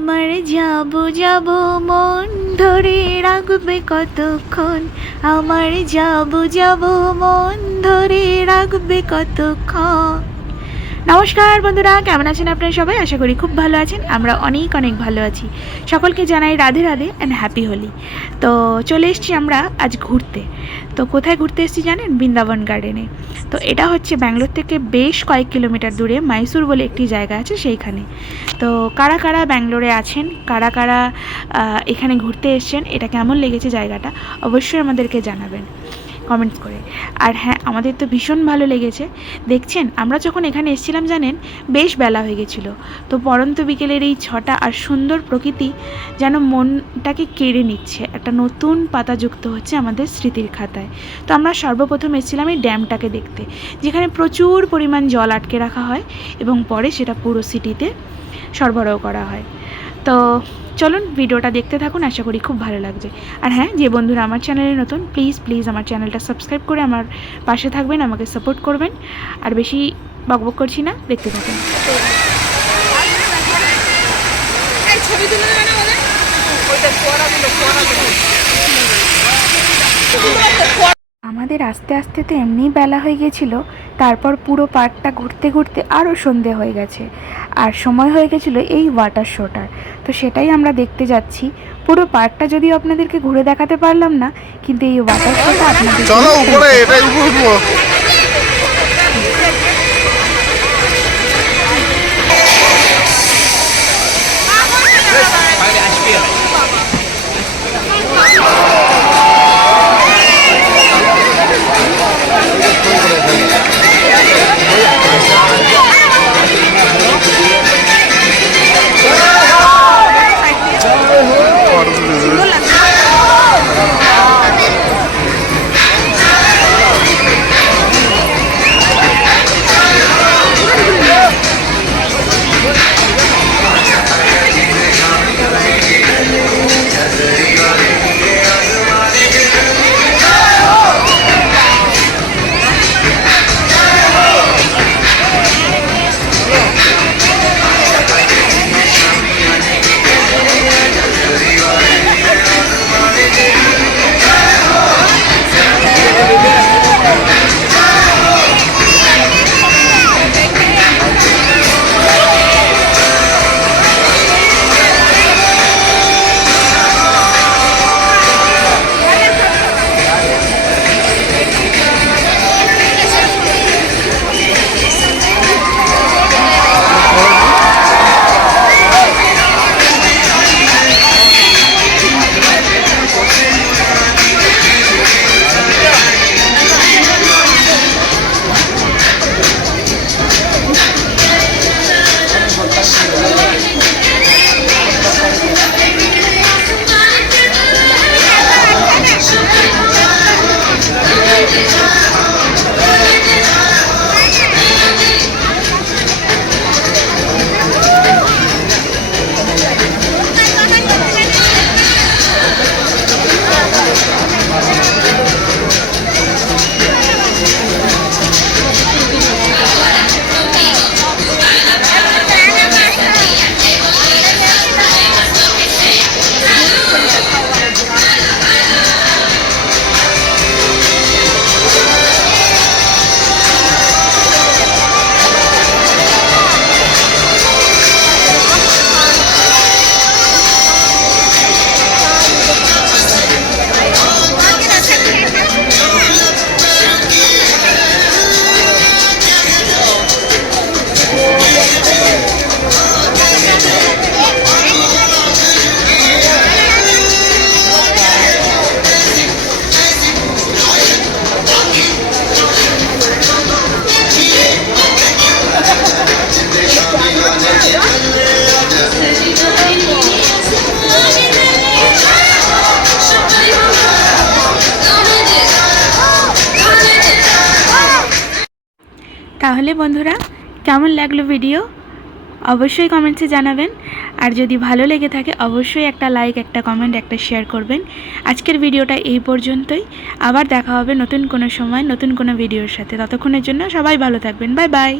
আমার যাব যাব মন ধরে রাখবে কতক্ষণ, আমার যাব যাব মন ধরে রাখবে কতক্ষণ। নমস্কার বন্ধুরা, কেমন আছেন আপনারা সবাই? আশা করি খুব ভালো আছেন। আমরা অনেক অনেক ভালো আছি। সকলকে জানাই রাধে রাধে অ্যান্ড হ্যাপি হোলি। তো চলে এসেছি আমরা আজ ঘুরতে। তো কোথায় ঘুরতে এসেছি জানেন? বৃন্দাবন গার্ডেনে। তো এটা হচ্ছে ব্যাঙ্গালোর থেকে বেশ কয়েক কিলোমিটার দূরে মাইসুর বলে একটি জায়গা আছে সেইখানে। তো কারা কারা ব্যাঙ্গালোরে আছেন, কারা কারা এখানে ঘুরতে এসেছেন, এটা কেমন লেগেছে জায়গাটা অবশ্যই আমাদেরকে জানাবেন কমেন্টস করে। আর হ্যাঁ, আমাদের তো ভীষণ ভালো লেগেছে। দেখছেন, আমরা যখন এখানে এসেছিলাম জানেন বেশ বেলা হয়ে গেছিলো। তো পরন্ত বিকেলের এই ছটা আর সুন্দর প্রকৃতি যেন মনটাকে কেড়ে নিচ্ছে, একটা নতুন পাতা যুক্ত হচ্ছে আমাদের স্মৃতির খাতায়। তো আমরা সর্বপ্রথম এসেছিলাম এই ড্যামটাকে দেখতে, যেখানে প্রচুর পরিমাণ জল আটকে রাখা হয় এবং পরে সেটা পুরো সিটিতে সরবরাহ করা হয়। তো চলুন ভিডিওটা দেখতে থাকুন, আশা করি খুব ভালো লাগছে। আর হ্যাঁ, যে বন্ধুরা আমার চ্যানেলে নতুন, প্লিজ আমার চ্যানেলটা সাবস্ক্রাইব করে আমার পাশে থাকবেন, আমাকে সাপোর্ট করবেন। আর বেশি বকবক করছি না, দেখতে থাকুন। আমাদের আস্তে আস্তে তো এমনিই বেলা হয়ে গেছিলো, তারপর পুরো পার্কটা ঘুরতে ঘুরতে আরও সন্ধে হয়ে গেছে, আর সময় হয়ে গেছিলো এই ওয়াটার শোটার। তো সেটাই আমরা দেখতে যাচ্ছি। পুরো পার্কটা যদিও আপনাদেরকে ঘুরে দেখাতে পারলাম না, কিন্তু এই ওয়াটার শোটা আপনাদের তাহলে বন্ধুরা, কেমন লাগলো ভিডিও অবশ্যই কমেন্টসে জানাবেন। আর যদি ভালো লেগে থাকে অবশ্যই একটা লাইক, একটা কমেন্ট, একটা শেয়ার করবেন। আজকের ভিডিওটা এই পর্যন্তই। আবার দেখা হবে নতুন কোনো সময় নতুন কোনো ভিডিওর সাথে। ততক্ষণের জন্য সবাই ভালো থাকবেন। Bye bye.